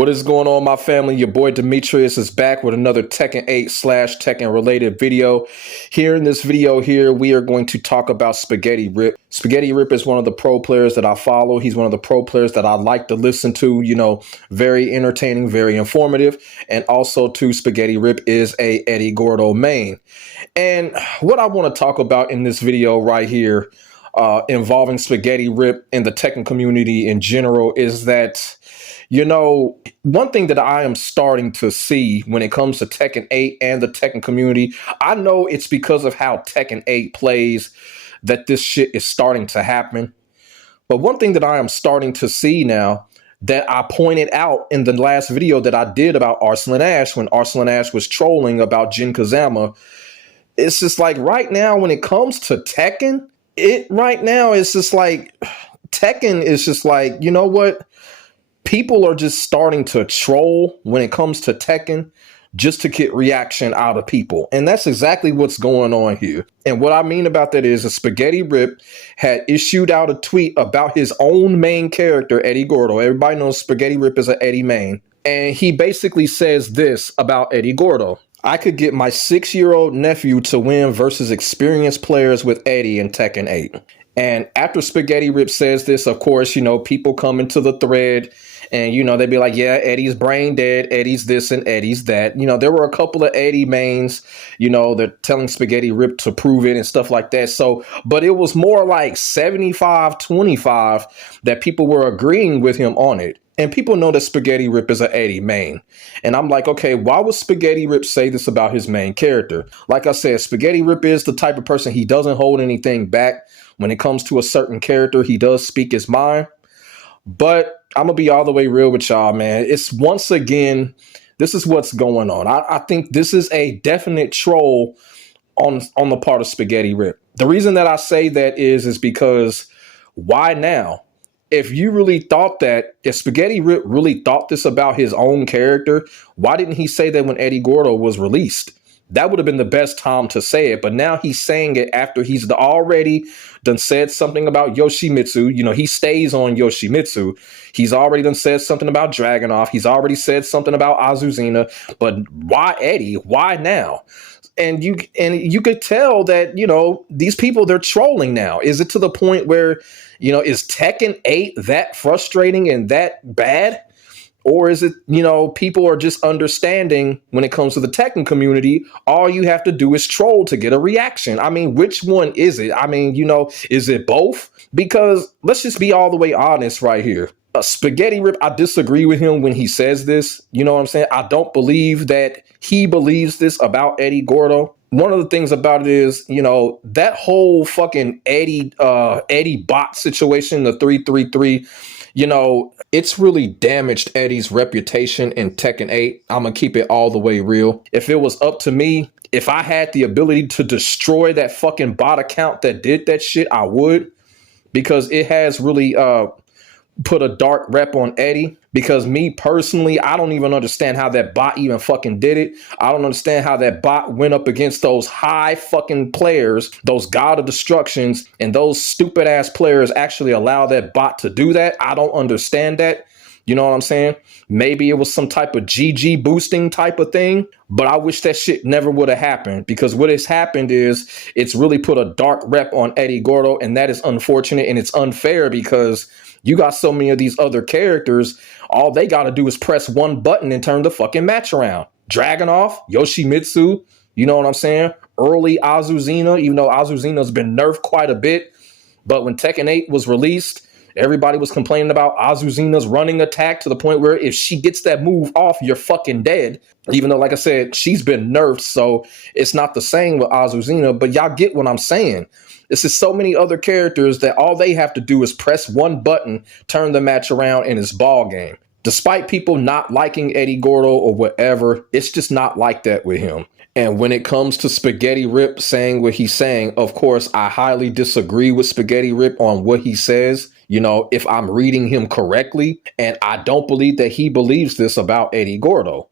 What is going on, my family? Your boy Demetrius is back with another Tekken 8 / Tekken related video. Here in this video here, we are going to talk about Spaghetti Rip. Spaghetti Rip is one of the pro players that I follow. He's one of the pro players that I like to listen to, you know, very entertaining, very informative. And also too, Spaghetti Rip is a Eddy Gordo main. And what I want to talk about in this video right here, involving Spaghetti Rip and the Tekken community in general, is that, you know, one thing that I am starting to see when it comes to Tekken 8 and the Tekken community, I know it's because of how Tekken 8 plays that this shit is starting to happen. But one thing that I am starting to see now that I pointed out in the last video that I did about Arslan Ash, when Arslan Ash was trolling about Jin Kazama, it's just like right now when it comes to Tekken, right now it's just like Tekken is just like, you know what? People are just starting to troll when it comes to Tekken just to get reaction out of people. And that's exactly what's going on here. And what I mean about that is Spaghetti Rip had issued out a tweet about his own main character, Eddy Gordo. Everybody knows Spaghetti Rip is an Eddy main. And he basically says this about Eddy Gordo: I could get my 6-year-old nephew to win versus experienced players with Eddy in Tekken 8. And after Spaghetti Rip says this, of course, you know, people come into the thread and, you know, they'd be like, yeah, Eddy's brain dead, Eddy's this and Eddy's that. You know, there were a couple of Eddy mains, you know, they're telling Spaghetti Rip to prove it and stuff like that. So, but it was more like 75-25 that people were agreeing with him on it. And people know that Spaghetti Rip is an Eddy main. And I'm like, okay, why would Spaghetti Rip say this about his main character? Like I said, Spaghetti Rip is the type of person, he doesn't hold anything back. When it comes to a certain character, he does speak his mind. But I'm going to be all the way real with y'all, man. It's once again, this is what's going on. I think this is a definite troll on the part of Spaghetti Rip. The reason that I say that is because why now? If you really thought that, if Spaghetti Rip really thought this about his own character, why didn't he say that when Eddy Gordo was released? That would have been the best time to say it. But now he's saying it after he's already done said something about Yoshimitsu. You know, he stays on Yoshimitsu. He's already done said something about Dragunov. He's already said something about Azuzina. But why Eddy? Why now? And you could tell that, you know, these people, they're trolling now. Is it to the point where, you know, is Tekken 8 that frustrating and that bad? Or is it, you know, people are just understanding when it comes to the Tekken community, all you have to do is troll to get a reaction? I mean, which one is it? I mean, you know, is it both? Because let's just be all the way honest right here. Spaghetti Rip, I disagree with him when he says this. You know what I'm saying? I don't believe that he believes this about Eddy Gordo. One of the things about it is, you know, that whole fucking Eddy bot situation, the 333, you know, it's really damaged Eddy's reputation in Tekken 8. I'm going to keep it all the way real. If it was up to me, if I had the ability to destroy that fucking bot account that did that shit, I would. Because it has really put a dark rep on Eddy. Because me personally, I don't even understand how that bot even fucking did it. I don't understand how that bot went up against those high fucking players, those God of Destructions, and those stupid ass players actually allow that bot to do that. I don't understand that. You know what I'm saying? Maybe it was some type of GG boosting type of thing, but I wish that shit never would have happened, because what has happened is it's really put a dark rep on Eddy Gordo, and that is unfortunate and it's unfair because you got so many of these other characters. All they got to do is press one button and turn the fucking match around. Dragunov, Yoshimitsu, you know what I'm saying? Early Azuzina, even though Azuzina's been nerfed quite a bit. But when Tekken 8 was released, everybody was complaining about Azuzina's running attack to the point where if she gets that move off, you're fucking dead. Even though, like I said, she's been nerfed, so it's not the same with Azuzina. But y'all get what I'm saying. This is so many other characters that all they have to do is press one button, turn the match around, and it's ball game. Despite people not liking Eddy Gordo or whatever, it's just not like that with him. And when it comes to Spaghetti Rip saying what he's saying, of course, I highly disagree with Spaghetti Rip on what he says, you know, if I'm reading him correctly. And I don't believe that he believes this about Eddy Gordo.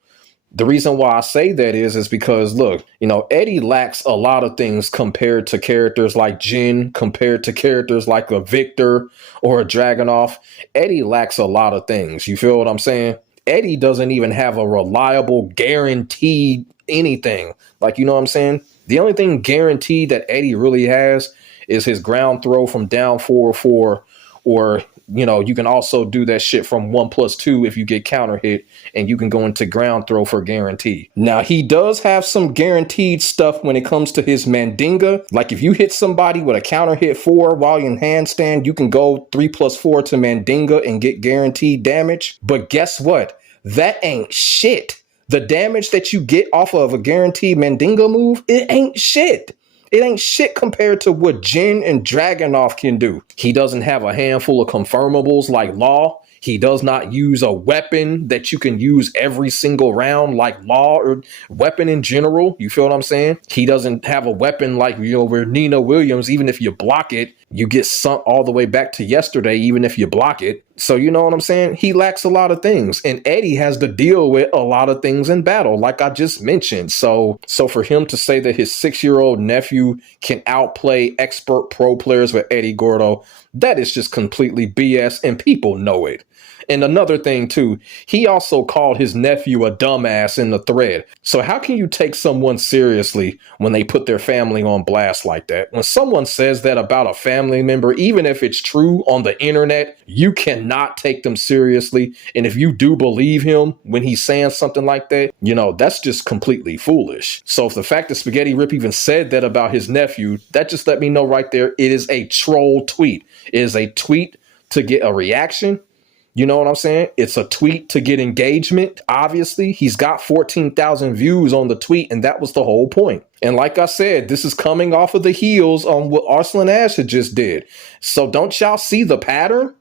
The reason why I say that is because, look, you know, Eddy lacks a lot of things compared to characters like Jin, compared to characters like a Victor or a Dragunov. Eddy lacks a lot of things. You feel what I'm saying? Eddy doesn't even have a reliable guaranteed anything. Like, you know what I'm saying? The only thing guaranteed that Eddy really has is his ground throw from down 4-4, or, you know, you can also do that shit from 1+2 if you get counter hit, and you can go into ground throw for guarantee. Now, he does have some guaranteed stuff when it comes to his Mandinga. Like if you hit somebody with a counter hit 4 while you're in handstand, you can go 3+4 to Mandinga and get guaranteed damage. But guess what? That ain't shit. The damage that you get off of a guaranteed Mandinga move, it ain't shit. It ain't shit compared to what Jin and Dragunov can do. He doesn't have a handful of confirmables like Law. He does not use a weapon that you can use every single round like Law, or weapon in general. You feel what I'm saying? He doesn't have a weapon like, you know, where Nina Williams, even if you block it, you get sunk all the way back to yesterday, even if you block it. So you know what I'm saying? He lacks a lot of things. And Eddy has to deal with a lot of things in battle, like I just mentioned. So for him to say that his 6-year-old nephew can outplay expert pro players with Eddy Gordo, that is just completely BS, and people know it. And another thing too, he also called his nephew a dumbass in the thread. So how can you take someone seriously when they put their family on blast like that? When someone says that about a family member, even if it's true on the internet, you cannot take them seriously. And if you do believe him when he's saying something like that, you know, that's just completely foolish. So if the fact that Spaghetti Rip even said that about his nephew, that just let me know right there, it is a troll tweet. It is a tweet to get a reaction. You know what I'm saying? It's a tweet to get engagement. Obviously, he's got 14,000 views on the tweet, and that was the whole point. And like I said, this is coming off of the heels on what Arslan Ash had just did. So don't y'all see the pattern?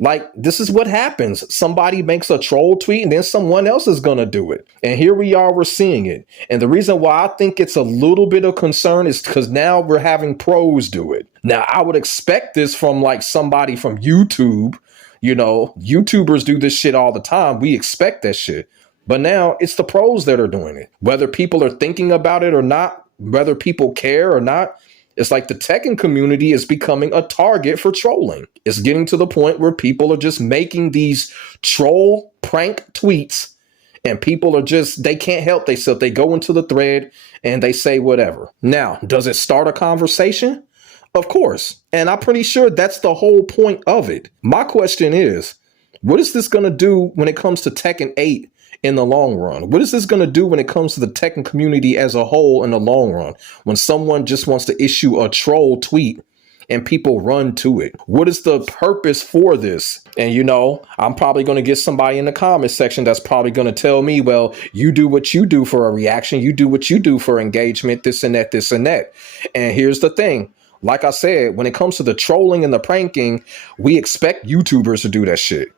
Like, this is what happens. Somebody makes a troll tweet and then someone else is going to do it. And here we are, we're seeing it. And the reason why I think it's a little bit of concern is because now we're having pros do it. Now, I would expect this from like somebody from YouTube. You know, YouTubers do this shit all the time. We expect that shit. But now it's the pros that are doing it. Whether people are thinking about it or not, whether people care or not, it's like the Tekken community is becoming a target for trolling. It's getting to the point where people are just making these troll prank tweets, and people are just, they can't help themselves. They go into the thread and they say whatever. Now, does it start a conversation? Of course. And I'm pretty sure that's the whole point of it. My question is, what is this going to do when it comes to Tekken 8 in the long run? What is this going to do when it comes to the Tekken community as a whole in the long run? When someone just wants to issue a troll tweet and people run to it. What is the purpose for this? And, you know, I'm probably going to get somebody in the comment section that's probably going to tell me, well, you do what you do for a reaction. You do what you do for engagement, this and that, this and that. And here's the thing. Like I said, when it comes to the trolling and the pranking, we expect YouTubers to do that shit.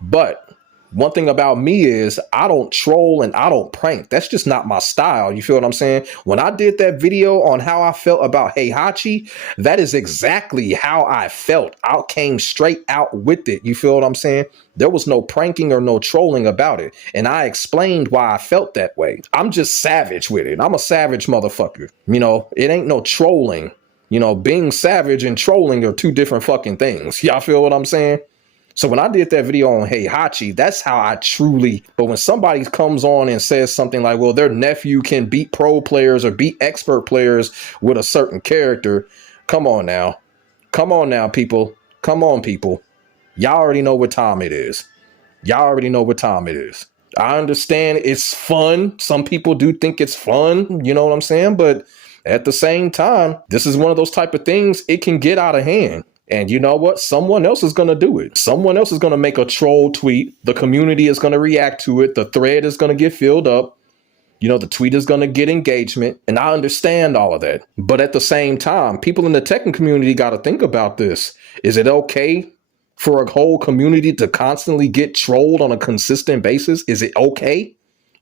But one thing about me is I don't troll and I don't prank. That's just not my style. You feel what I'm saying? When I did that video on how I felt about Heihachi, that is exactly how I felt. I came straight out with it. You feel what I'm saying? There was no pranking or no trolling about it. And I explained why I felt that way. I'm just savage with it. I'm a savage motherfucker. You know, it ain't no trolling. You know, being savage and trolling are two different fucking things. Y'all feel what I'm saying? So when I did that video on Heihachi, that's how I truly, but when somebody comes on and says something like, well, their nephew can beat pro players or beat expert players with a certain character. Come on now. Come on now, people. Come on, people. Y'all already know what time it is. Y'all already know what time it is. I understand it's fun. Some people do think it's fun. You know what I'm saying? But at the same time, this is one of those type of things, it can get out of hand. And you know what? Someone else is going to do it. Someone else is going to make a troll tweet. The community is going to react to it. The thread is going to get filled up. You know, the tweet is going to get engagement. And I understand all of that. But at the same time, people in the Tekken community got to think about this. Is it okay for a whole community to constantly get trolled on a consistent basis? Is it okay?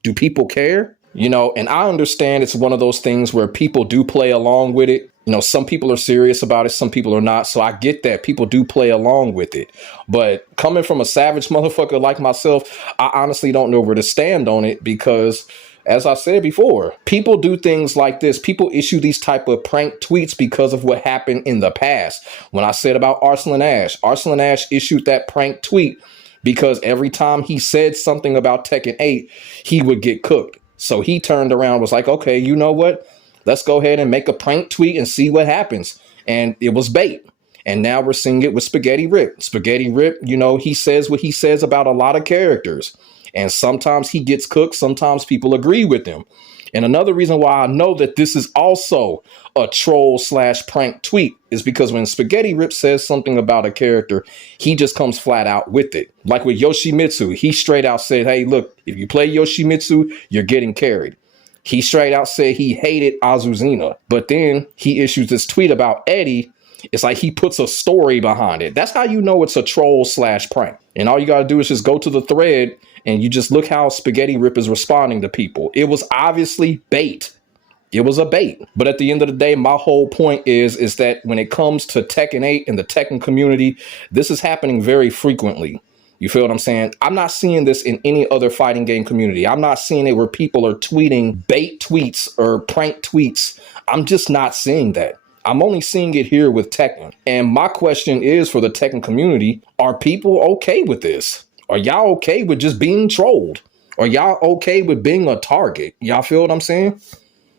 Do people care? You know, and I understand it's one of those things where people do play along with it. You know, some people are serious about it. Some people are not. So I get that people do play along with it. But coming from a savage motherfucker like myself, I honestly don't know where to stand on it because, as I said before, people do things like this. People issue these type of prank tweets because of what happened in the past. When I said about Arslan Ash issued that prank tweet because every time he said something about Tekken 8, he would get cooked. So he turned around and was like, okay, you know what? Let's go ahead and make a prank tweet and see what happens. And it was bait. And now we're seeing it with Spaghetti Rip. Spaghetti Rip, you know, he says what he says about a lot of characters. And sometimes he gets cooked. Sometimes people agree with him. And another reason why I know that this is also a troll / prank tweet is because when Spaghetti Rip says something about a character, he just comes flat out with it. Like with Yoshimitsu, he straight out said, hey, look, if you play Yoshimitsu, you're getting carried. He straight out said he hated Azuzina. But then he issues this tweet about Eddy. It's like he puts a story behind it. That's how you know it's a troll / prank. And all you got to do is just go to the thread and you just look how Spaghetti Rip is responding to people. It was obviously bait. It was a bait. But at the end of the day, my whole point is that when it comes to Tekken 8 and the Tekken community, this is happening very frequently. You feel what I'm saying? I'm not seeing this in any other fighting game community. I'm not seeing it where people are tweeting bait tweets or prank tweets. I'm just not seeing that. I'm only seeing it here with Tekken. And my question is for the Tekken community, are people okay with this? Are y'all okay with just being trolled? Are y'all okay with being a target? Y'all feel what I'm saying?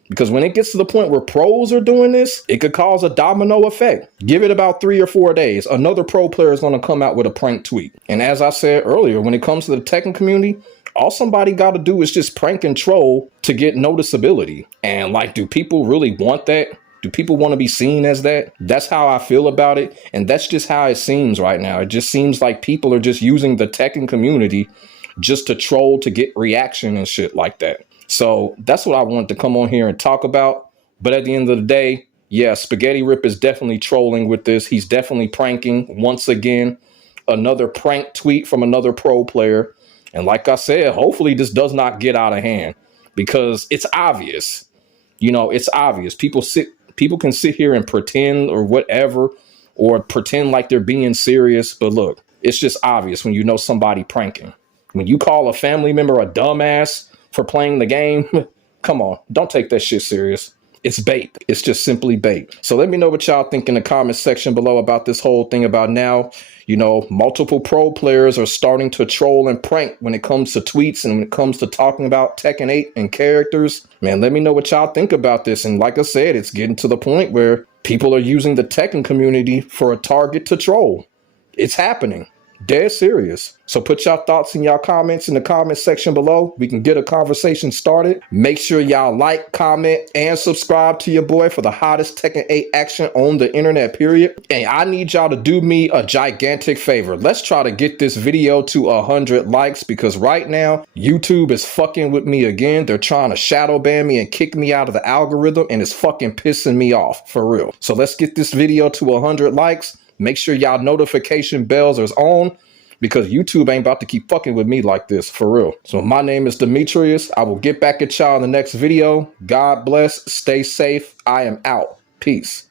Because when it gets to the point where pros are doing this, it could cause a domino effect. Give it about 3 or 4 days. Another pro player is going to come out with a prank tweet. And as I said earlier, when it comes to the Tekken community, all somebody got to do is just prank and troll to get noticeability. And like, do people really want that? Do people want to be seen as that? That's how I feel about it. And that's just how it seems right now. It just seems like people are just using the Tekken community just to troll to get reaction and shit like that. So that's what I wanted to come on here and talk about. But at the end of the day, yeah, Spaghetti Rip is definitely trolling with this. He's definitely pranking once again. Another prank tweet from another pro player. And like I said, hopefully this does not get out of hand because it's obvious. You know, it's obvious. People can sit here and pretend or whatever, or pretend like they're being serious. But look, it's just obvious when you know somebody pranking. When you call a family member a dumbass for playing the game, come on, don't take that shit serious. It's bait. It's just simply bait. So let me know what y'all think in the comment section below about this whole thing about now, you know, multiple pro players are starting to troll and prank when it comes to tweets and when it comes to talking about Tekken 8 and characters. Man, let me know what y'all think about this. And like I said, it's getting to the point where people are using the Tekken community for a target to troll. It's happening. Dead serious. So put y'all thoughts in y'all comments in the comment section below. We can get a conversation started. Make sure y'all like, comment, and subscribe to your boy for the hottest Tekken 8 action on the internet, period. And I need y'all to do me a gigantic favor. Let's try to get this video to 100 likes because right now, YouTube is fucking with me again. They're trying to shadow ban me and kick me out of the algorithm, and it's fucking pissing me off, for real. So let's get this video to 100 likes. Make sure y'all notification bells are on because YouTube ain't about to keep fucking with me like this, for real. So my name is Demetrius. I will get back at y'all in the next video. God bless. Stay safe. I am out. Peace.